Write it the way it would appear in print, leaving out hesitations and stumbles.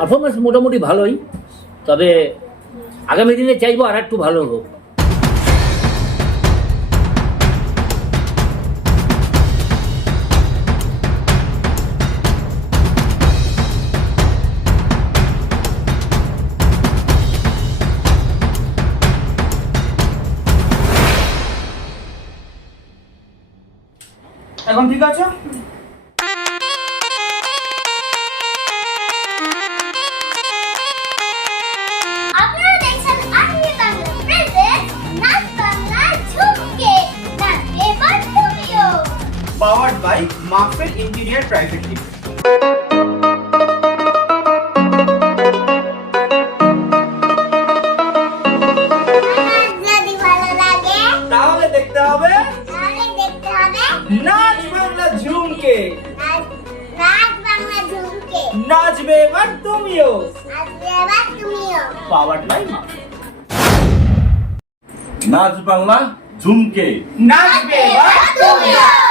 Performance মোটামুটি ভালোই, তবে আগামী দিনে চাইবো আর একটু ভালো হোক। এখন ঠিক আছে? আপনারা দেখছেন আরবি বাংলা প্রেজেন্ট নাচ বাংলা ঝুমকে নাচ এবার তুমিও। পাওয়ার্ড বাই মাহফিল ইন্টিরিয়ার প্রাইভেট লিমিটেড। যদি ভালো লাগে তাহলে দেখতে হবে তাহলে দেখতে হবে নাচ বাংলা ঝুমকে। নাচ বাংলা ঝুমকে নাচবে এবার তুমিও। নাচবে এবার তুমিও। পাওয়ার্ড বাই মাহফিল। নাচ বাংলা ঝুমকে। নাচবে এবার তুমিও।